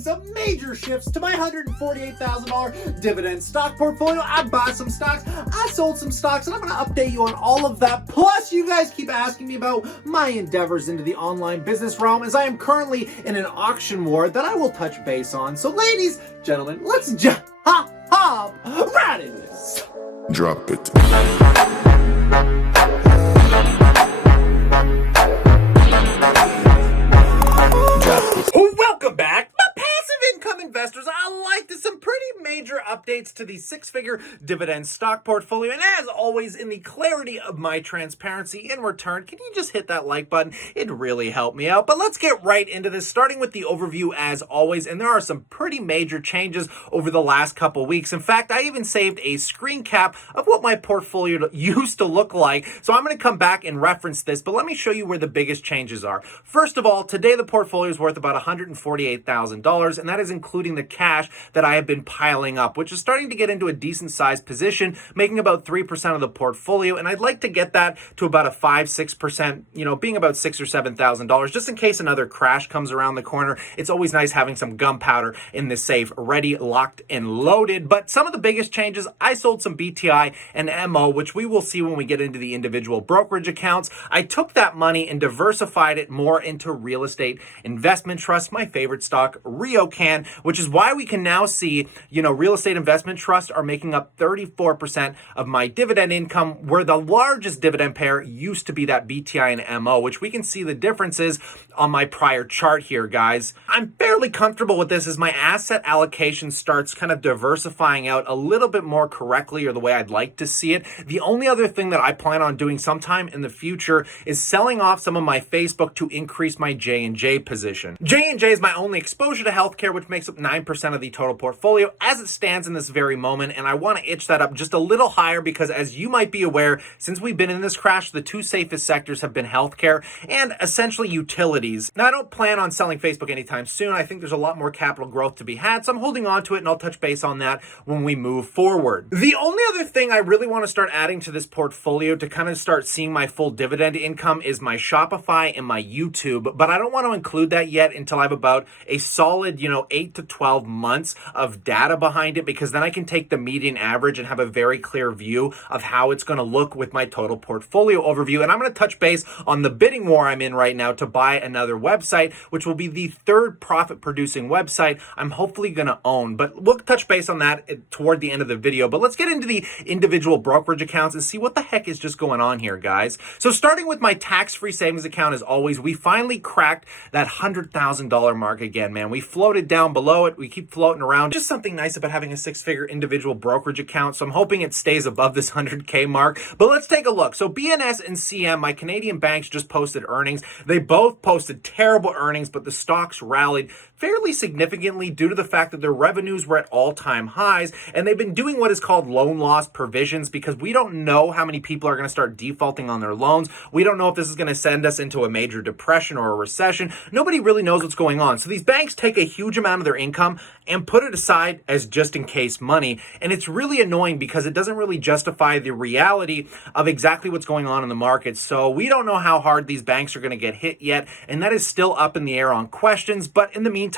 making some major shifts to my $148,000 dividend stock portfolio. I bought some stocks, I sold some stocks, and I'm going to update you on all of that. Plus, you guys keep asking me about my endeavors into the online business realm, as I am currently in an auction war that I will touch base on. So ladies, gentlemen, let's just hop right in this. Drop it. Welcome back, my passive income investors. I like this. Some pretty major updates to the six-figure dividend stock portfolio. And as always, in the clarity of my transparency in return, can you just hit that like button? It'd really help me out. But let's get right into this, starting with the overview as always. And there are some pretty major changes over the last couple weeks. In fact, I even saved a screen cap of what my portfolio used to look like. So I'm going to come back and reference this, but let me show you where the biggest changes are. First of all, today the portfolio is worth about $148,000, and that is including the cash that I have been piling up, which is starting to get into a decent sized position, making about 3% of the portfolio. And I'd like to get that to about a 5-6%, being about $6,000 or $7,000, just in case another crash comes around the corner. It's always nice having some gunpowder in the safe, ready, locked, and loaded. But some of the biggest changes, I sold some BTI and MO, which we will see when we get into the individual brokerage accounts. I took that money and diversified it more into real estate investment trust, my favorite stock, REITs, which is why we can now see, real estate investment trusts are making up 34% of my dividend income, where the largest dividend payer used to be that BTI and MO, which we can see the differences on my prior chart here, guys. I'm fairly comfortable with this as my asset allocation starts kind of diversifying out a little bit more correctly, or the way I'd like to see it. The only other thing that I plan on doing sometime in the future is selling off some of my Facebook to increase my J&J position. J&J is my only exposure to healthcare, which makes up 9% of the total portfolio as it stands in this very moment, and I want to itch that up just a little higher because, as you might be aware, since we've been in this crash, the two safest sectors have been healthcare and essentially utilities. Now, I don't plan on selling Facebook anytime soon. I think there's a lot more capital growth to be had, so I'm holding on to it, and I'll touch base on that when we move forward. The only other thing I really want to start adding to this portfolio to kind of start seeing my full dividend income is my Shopify and my YouTube, but I don't want to include that yet until I have about a solid, 8 to 12 months of data behind it, because then I can take the median average and have a very clear view of how it's going to look with my total portfolio overview. And I'm going to touch base on the bidding war I'm in right now to buy another website, which will be the third profit producing website I'm hopefully going to own. But we'll touch base on that toward the end of the video. But let's get into the individual brokerage accounts and see what the heck is just going on here, guys. So starting with my tax-free savings account, as always, we finally cracked that $100,000 mark again, man. We floated down below it. We keep floating around. Just something nice about having a six-figure individual brokerage account. So I'm hoping it stays above this 100K mark. But let's take a look. So BNS and CM, my Canadian banks, just posted earnings. They both posted terrible earnings, but the stocks rallied fairly significantly due to the fact that their revenues were at all-time highs, and they've been doing what is called loan loss provisions, because we don't know how many people are going to start defaulting on their loans. We don't know if this is going to send us into a major depression or a recession. Nobody really knows what's going on. So these banks take a huge amount of their income and put it aside as just in case money, and it's really annoying because it doesn't really justify the reality of exactly what's going on in the market. So we don't know how hard these banks are going to get hit yet, and that is still up in the air on questions. But in the meantime,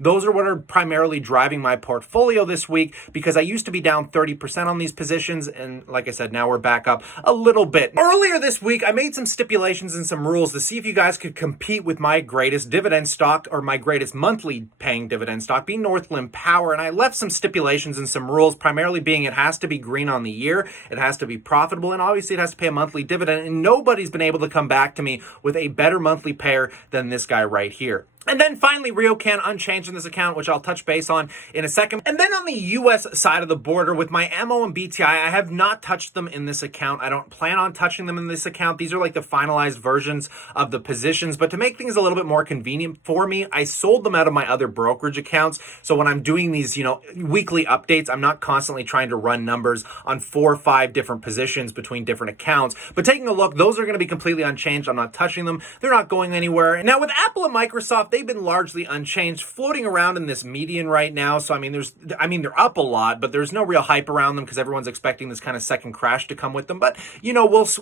those are what are primarily driving my portfolio this week, because I used to be down 30% on these positions, and like I said, now we're back up a little bit. Earlier this week, I made some stipulations and some rules to see if you guys could compete with my greatest dividend stock, or my greatest monthly paying dividend stock, being Northland Power, and I left some stipulations and some rules, primarily being it has to be green on the year, it has to be profitable, and obviously it has to pay a monthly dividend, and nobody's been able to come back to me with a better monthly payer than this guy right here. And then finally, REITs unchanged in this account, which I'll touch base on in a second. And then on the US side of the border with my MO and BTI, I have not touched them in this account. I don't plan on touching them in this account. These are like the finalized versions of the positions. But to make things a little bit more convenient for me, I sold them out of my other brokerage accounts. So when I'm doing these, weekly updates, I'm not constantly trying to run numbers on 4 or 5 different positions between different accounts. But taking a look, those are going to be completely unchanged. I'm not touching them. They're not going anywhere. Now with Apple and Microsoft, they've been largely unchanged, floating around in this median right now. So, they're up a lot, but there's no real hype around them because everyone's expecting this kind of second crash to come with them. But,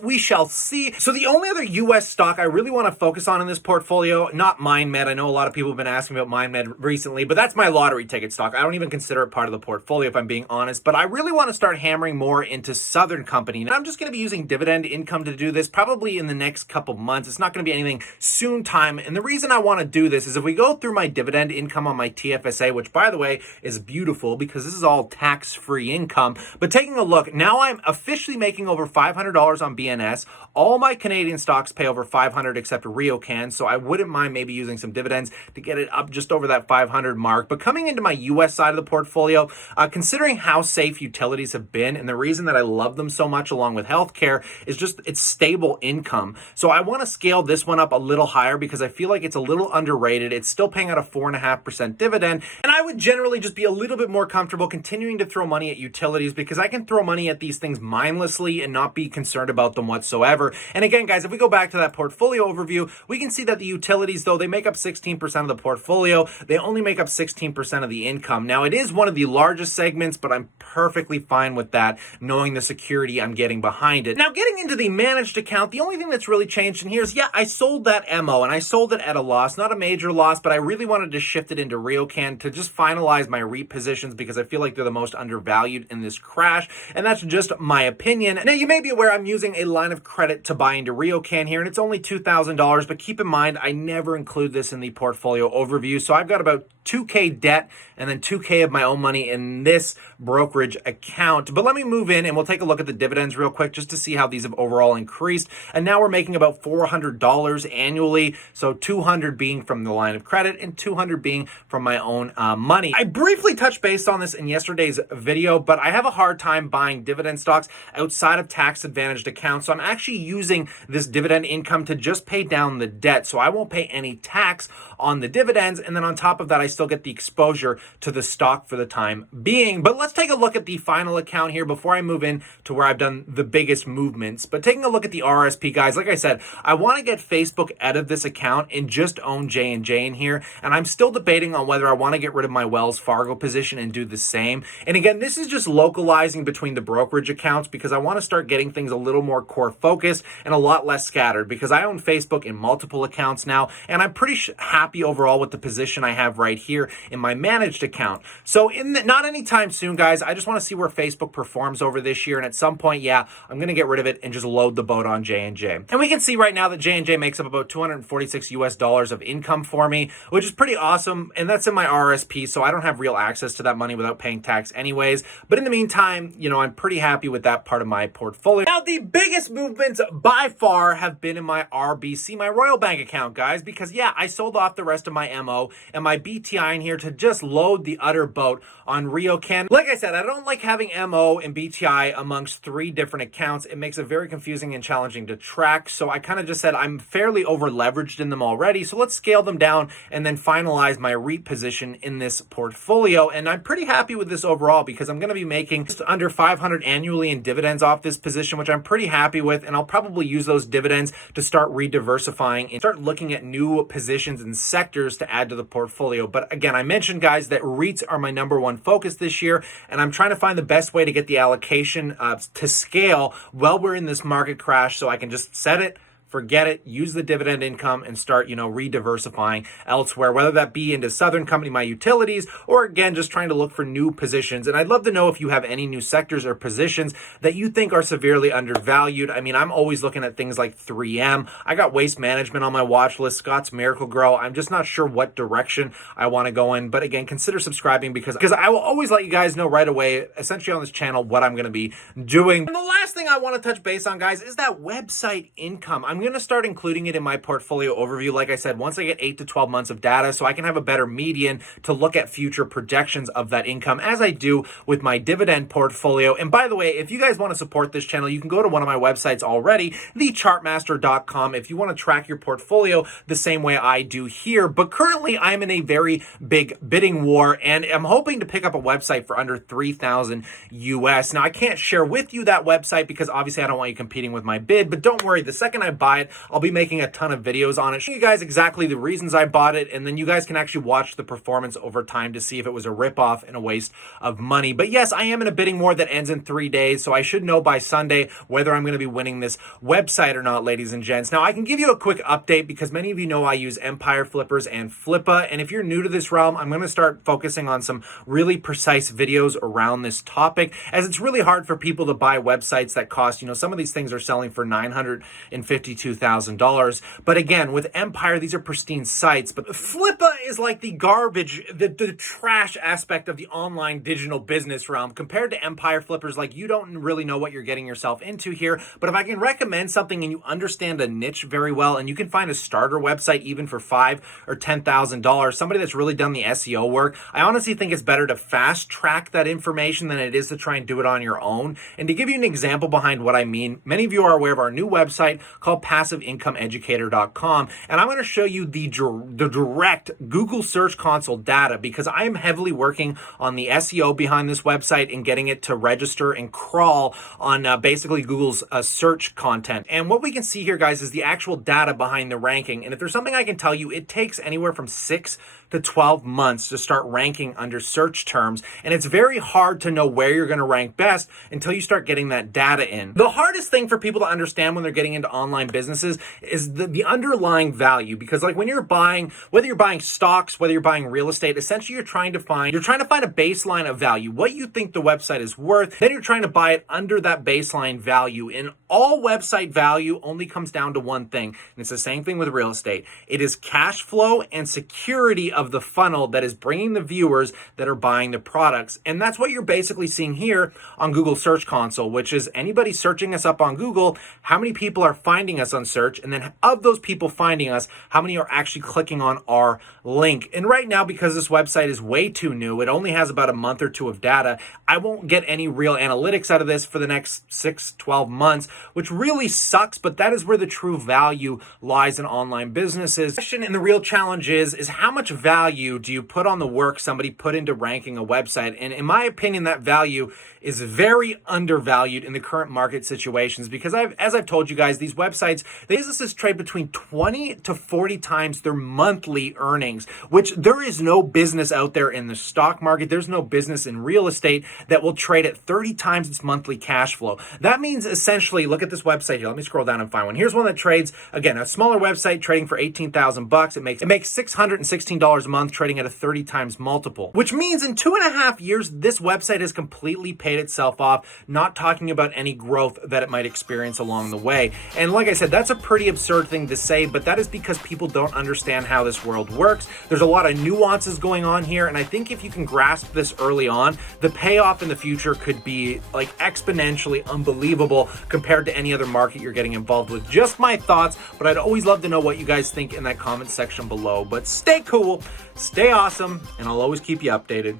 we shall see. So the only other U.S. stock I really want to focus on in this portfolio, not MindMed. I know a lot of people have been asking about MindMed recently, but that's my lottery ticket stock. I don't even consider it part of the portfolio, if I'm being honest. But I really want to start hammering more into Southern Company. And I'm just going to be using dividend income to do this probably in the next couple months. It's not going to be anything soon time. And the reason I want to do this is if we go through my dividend income on my TFSA, which by the way is beautiful because this is all tax-free income. But taking a look, now I'm officially making over $500 on BNS. All my Canadian stocks pay over $500 except RioCan, so I wouldn't mind maybe using some dividends to get it up just over that $500 mark. But coming into my US side of the portfolio, considering how safe utilities have been, and the reason that I love them so much along with healthcare is just it's stable income. So I want to scale this one up a little higher because I feel like it's a little underrated. It's still paying out a 4.5% dividend, and I would generally just be a little bit more comfortable continuing to throw money at utilities because I can throw money at these things mindlessly and not be concerned about them whatsoever. And again, guys, if we go back to that portfolio overview, we can see that the utilities, though they make up 16% of the portfolio, they only make up 16% of the income. Now, it is one of the largest segments, but I'm perfectly fine with that, knowing the security I'm getting behind it. Now, getting into the managed account, the only thing that's really changed in here is, I sold that MO, and I sold it at a loss, not a major loss, but I really wanted to shift it into RioCan to just finalize my REIT positions because I feel like they're the most undervalued in this crash, and that's just my opinion. Now, you may be aware I'm using a line of credit to buy into RioCan here, and it's only $2,000, but keep in mind, I never include this in the portfolio overview, so I've got about $2K debt and then $2K of my own money in this brokerage account. But let me move in and we'll take a look at the dividends real quick just to see how these have overall increased. And now we're making about $400 annually. So $200 being from the line of credit and $200 being from my own money. I briefly touched base on this in yesterday's video, but I have a hard time buying dividend stocks outside of tax advantaged accounts. So I'm actually using this dividend income to just pay down the debt. So I won't pay any tax on the dividends. And then on top of that, I still get the exposure to the stock for the time being. But let's take a look at the final account here before I move in to where I've done the biggest movements. But taking a look at the RSP, guys, like I said, I want to get Facebook out of this account and just own J&J in here. And I'm still debating on whether I want to get rid of my Wells Fargo position and do the same. And again, this is just localizing between the brokerage accounts because I want to start getting things a little more core focused and a lot less scattered because I own Facebook in multiple accounts now. And I'm pretty happy overall with the position I have right here in my managed account. So not anytime soon, guys. I just want to see where Facebook performs over this year. And at some point, I'm going to get rid of it and just load the boat on J&J. And we can see right now that J&J makes up about $246 of income for me, which is pretty awesome. And that's in my RSP. So I don't have real access to that money without paying tax anyways. But in the meantime, I'm pretty happy with that part of my portfolio. Now, the biggest movements by far have been in my RBC, my Royal Bank account, guys, because I sold off the rest of my MO and my BTI in here to just load the utter boat on RioCan. Like I said, I don't like having MO and BTI amongst 3 different accounts. It makes it very confusing and challenging to track. So I kind of just said I'm fairly over leveraged in them already. So let's scale them down and then finalize my REIT position in this portfolio. And I'm pretty happy with this overall because I'm going to be making just under $500 annually in dividends off this position, which I'm pretty happy with. And I'll probably use those dividends to start rediversifying and start looking at new positions and sectors to add to the portfolio. But again, I mentioned, guys, that REITs are my number one focus this year, and I'm trying to find the best way to get the allocation to scale while we're in this market crash so I can just set it, forget it, use the dividend income and start, rediversifying elsewhere, whether that be into Southern Company, my utilities, or again, just trying to look for new positions. And I'd love to know if you have any new sectors or positions that you think are severely undervalued. I'm always looking at things like 3M. I got Waste Management on my watch list, Scott's Miracle-Gro. I'm just not sure what direction I want to go in. But again, consider subscribing because I will always let you guys know right away, essentially on this channel, what I'm going to be doing. And the last thing I want to touch base on, guys, is that website income. I'm going to start including it in my portfolio overview, like I said, once I get 8 to 12 months of data so I can have a better median to look at future projections of that income as I do with my dividend portfolio. And by the way, if you guys want to support this channel, you can go to one of my websites already, thechartmaster.com, if you want to track your portfolio the same way I do here. But currently, I'm in a very big bidding war, and I'm hoping to pick up a website for under $3,000 US. Now, I can't share with you that website because obviously I don't want you competing with my bid, but don't worry, the second I buy buy it. I'll be making a ton of videos on it, showing you guys exactly the reasons I bought it, and then you guys can actually watch the performance over time to see if it was a ripoff and a waste of money. But yes, I am in a bidding war that ends in 3 days, so I should know by Sunday whether I'm going to be winning this website or not, ladies and gents. Now, I can give you a quick update because many of you know I use Empire Flippers and Flippa, and if you're new to this realm, I'm going to start focusing on some really precise videos around this topic, as it's really hard for people to buy websites that cost, some of these things are selling for $952,000. But again, with Empire, these are pristine sites, but Flippa is like the garbage, the trash aspect of the online digital business realm compared to Empire Flippers. Like, you don't really know what you're getting yourself into here. But if I can recommend something and you understand a niche very well, and you can find a starter website even for $5,000 or $10,000, somebody that's really done the SEO work, I honestly think it's better to fast track that information than it is to try and do it on your own. And to give you an example behind what I mean, many of you are aware of our new website called passiveincomeeducator.com, and I'm going to show you the direct Google Search Console data, because I am heavily working on the SEO behind this website and getting it to register and crawl on basically Google's search content. And what we can see here, guys, is the actual data behind the ranking. And if there's something I can tell you, it takes anywhere from 6 to 12 months to start ranking under search terms. And it's very hard to know where you're going to rank best until you start getting that data in. The hardest thing for people to understand when they're getting into online businesses is the underlying value, because like when you're buying, whether you're buying stocks, whether you're buying real estate, essentially you're trying to find a baseline of value, what you think the website is worth. Then you're trying to buy it under that baseline value. And all website value only comes down to one thing. And it's the same thing with real estate. It is cash flow and security of the funnel that is bringing the viewers that are buying the products. And that's what you're basically seeing here on Google Search Console, which is anybody searching us up on Google, how many people are finding us on search, and then of those people finding us, how many are actually clicking on our link. And right now, because this website is way too new, it only has about a month or two of data, I won't get any real analytics out of this for the next 6-12 months, which really sucks, but that is where the true value lies in online businesses. The question and the real challenge is how much value do you put on the work somebody put into ranking a website? And in my opinion, that value is very undervalued in the current market situations, because as I've told you guys, these websites, the businesses trade between 20 to 40 times their monthly earnings, which there is no business out there in the stock market. There's no business in real estate that will trade at 30 times its monthly cash flow. That means essentially, look at this website here. Let me scroll down and find one. Here's one that trades, again, a smaller website trading for $18,000. It makes $616 a month, trading at a 30 times multiple, which means in 2.5 years, this website has completely paid itself off, not talking about any growth that it might experience along the way. And like I said, that's a pretty absurd thing to say, but that is because people don't understand how this world works. There's a lot of nuances going on here, and I think if you can grasp this early on, the payoff in the future could be like exponentially unbelievable compared to any other market you're getting involved with. Just my thoughts, but I'd always love to know what you guys think in that comment section below. But stay cool, stay awesome, and I'll always keep you updated.